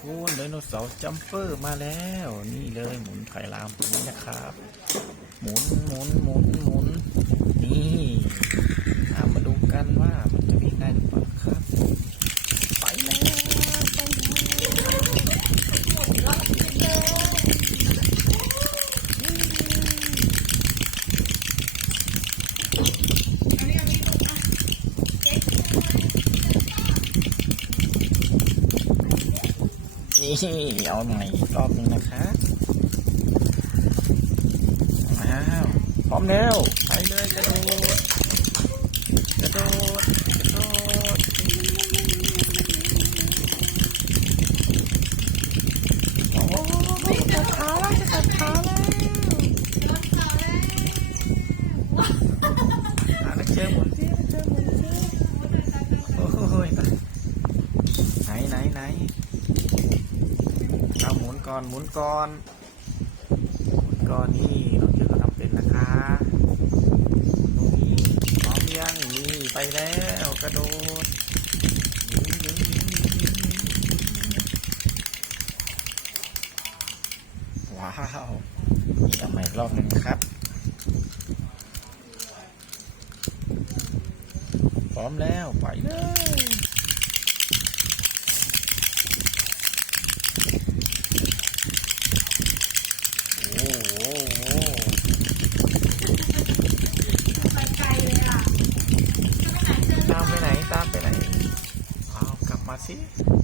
คุณไดโนเสาร์จัมเปอร์มาแล้ว นี่เลยหมุนไข่ลามตรงนี้นะครับ หมุนหมุนหมุนเอามาดูกันว่ามันจะวิ่งได้หรือเปล่าครับ ไปแล้วไปแล้วนี่ เอาใหม่อีกรอบหนึงนะครับว้าวพร้อมแล้ว ไปเลยกระโดดกระโดดกระโดดโอ้จะขาแล้วจะตัดขาแล้วหาแล้วเจอหมุนสิเจอหมุนสิโอ้ยไหนไหนไหน เอาหมุนก่อนหมุนก่อนหมุนก่อนนี่น้องเจอเขาทำเป็นนะคะตรงนี้พร้อมยังนี่ไปแล้วกระโดดว้าวนี่เอาใหม่รอบหนึ่งครับ พร้อมแล้วไปเลยโอ้โหโอ้โห ไปไกลเลยอะ ตามไปไหน ตามไปไหนเอา กลับ